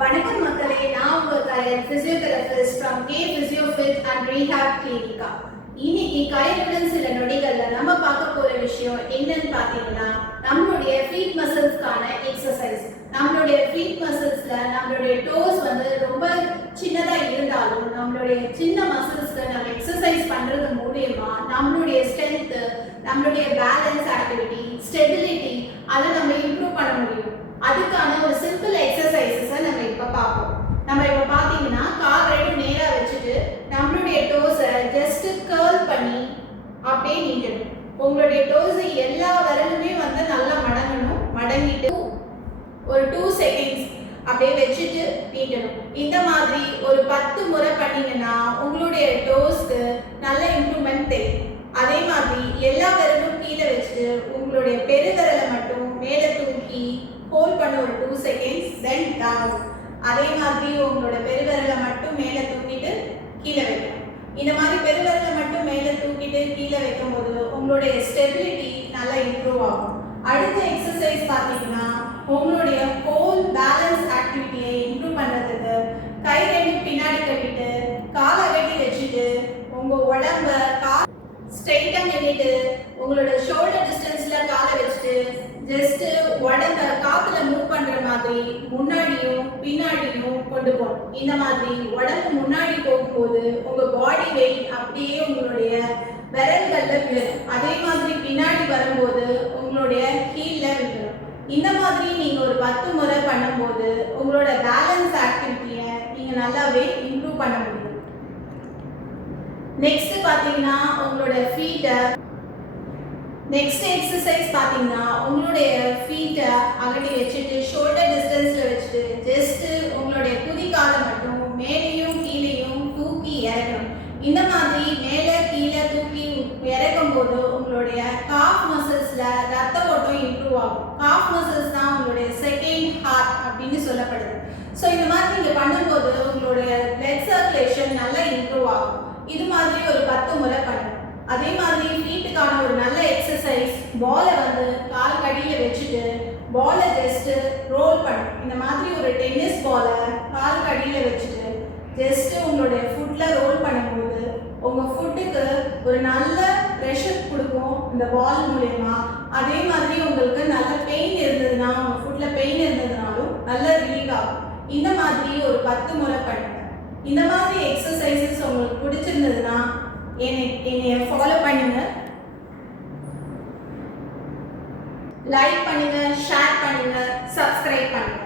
வணக்கம் மக்களே, நான் உங்க கயல் physiotherapist from K Physiofit and Rehab Clinica. இன்னைக்கு கயலுடன் சில நொடிகள்ல நம்ம பார்க்க போற விஷயம் என்னன்னு பாத்தீங்கன்னா, நம்மளுடைய ஃபீட் மசில்ஸ்க்கான எக்ஸசைஸ். நம்மளுடைய ஃபீட் மசில்ஸ்ல நம்மளுடைய டோஸ் ரொம்ப சின்னதா இருந்தாலும் நம்மளுடைய சின்ன மசில்ஸ்ல நம்ம எக்ஸசைஸ் பண்றது மூலமா நம்மளுடைய ஸ்ட்ரென்த், நம்மளுடைய பேலன்ஸ் ஆக்டிவிட்டி, ஸ்டெபிலிட்டி அதை நம்ம இம்ப்ரூவ் பண்ண முடியும். அதுக்கான ஒரு சிம்பிள் எக்ஸசைஸஸை நம்ம இப்போ பார்ப்போம். நம்ம இப்போ பார்த்தீங்கன்னா கால் ரெண்டும் நேராக வச்சுட்டு நம்மளுடைய டோஸை ஜஸ்ட் கர்ல் பண்ணி அப்படியே நீட்டணும். உங்களுடைய டோஸை எல்லா விரலுமே நல்லா மடங்கணும். மடங்கிட்டு ஒரு 2 செகண்ட்ஸ் அப்படியே வச்சுட்டு நீட்டணும். இந்த மாதிரி ஒரு 10 முறை பண்ணீங்கன்னா உங்களுடைய டோஸ்க்கு நல்ல இம்ப்ரூவ்மெண்ட் தெரியும். அதே மாதிரி எல்லா விரலும் கீழே வச்சுட்டு உங்களுடைய பெருவிரலை மட்டும் மேலே தூக்கி ஹோல்ட் பண்ண ஒரு 2 செகண்ட்ஸ், தென் டவுன். அதே மாதிரி உங்களோட பெருவிரலை மட்டும் மேலே தூக்கிட்டு கீழே வைக்கணும். இந்த மாதிரி பெருவிரலை மட்டும் மேலே தூக்கிட்டு கீழே வைக்கும்போது உங்களுடைய ஸ்டெபிலிட்டி நல்லா இம்ப்ரூவ் ஆகும். அடுத்த எக்ஸசைஸ் பார்த்தீங்கன்னா, உங்களுடைய ஹோல் பேலன்ஸ் ஆக்டிவிட்டியை இம்ப்ரூவ் பண்ணுறதுக்கு கை ரெண்டு பின்னாடி கட்டிட்டு காலை வெட்டி வச்சுட்டு உங்கள் உடம்ப ஸ்ட்ரெயிட்டாக நின்றுட்டு உங்களோட ஷோல்டர் டிஸ்டன்ஸில் காலை வச்சுட்டு ஜஸ்ட்டு உடம்ப காற்றுல மூவ் பண்ணுற மாதிரி முன்னாடியும் பின்னாடியும் கொண்டு போகணும். இந்த மாதிரி உடம்பு முன்னாடி போகும்போது உங்கள் பாடி வெயிட் அப்படியே உங்களுடைய விரல்களில் விழும். அதே மாதிரி பின்னாடி வரும்போது உங்களுடைய ஹீலில் விழும். இந்த மாதிரி நீங்கள் ஒரு 10 முறை பண்ணும்போது உங்களோட பேலன்ஸ் ஆக்டிவிட்டியை நீங்கள் நல்லாவே இம்ப்ரூவ் பண்ண முடியும். நெக்ஸ்ட் பார்த்தீங்கன்னா, உங்களோட ஃபீட்டை நெக்ஸ்ட் எக்ஸசைஸ் பார்த்தீங்கன்னா, உங்களுடைய ஃபீட்டை அகட்டி வச்சுட்டு ஷோல்டர் டிஸ்டன்ஸில் வச்சுட்டு ஜஸ்ட்டு உங்களுடைய குதிகாலை மட்டும் மேலேயும் கீழேயும் தூக்கி இறக்கணும். இந்த மாதிரி மேலே கீழே தூக்கி இறக்கும் போது உங்களுடைய காஃப் மசில்ஸில் ரத்த ஓட்டம் இம்ப்ரூவ் ஆகும். காஃப் மசில்ஸ் தான் உங்களுடைய செகண்ட் ஹார்ட் அப்படின்னு சொல்லப்படுது. ஸோ இந்த மாதிரி நீங்கள் பண்ணும்போது உங்களுடைய பிளட் சர்க்குலேஷன் நல்லா இம்ப்ரூவ் ஆகும். இது மாதிரி ஒரு 10 முறை பண்ணணும். அதே மாதிரி ஃபீட்டுக்கான ஒரு நல்ல எக்ஸசைஸ், பாலை கால் கடியில் வச்சுட்டு பாலை ஜஸ்ட்டு ரோல் பண்ணணும். இந்த மாதிரி ஒரு டென்னிஸ் பாலை கால் கடியில் வச்சுட்டு ஜஸ்ட்டு உங்களுடைய ஃபுட்டில் ரோல் பண்ணும்போது உங்கள் ஃபுட்டுக்கு ஒரு நல்ல ப்ரெஷர் கொடுக்கும் இந்த பால் மூலயமா. அதே மாதிரி உங்களுக்கு நல்ல பெயின் இருந்ததுன்னா, உங்கள் ஃபுட்டில் பெயின் இருந்ததுனாலும் நல்ல ரிலீவ் ஆகும். இந்த மாதிரி ஒரு 10 முறை பண்ணுங்க. இந்த மாதிரி எக்ஸசைசஸ் உங்களுக்கு பிடிச்சிருந்ததுன்னா என்னை ஃபாலோ பண்ணுங்க, லைக் பண்ணுங்க, ஷேர் பண்ணுங்க, சப்ஸ்கிரைப் பண்ணுங்க.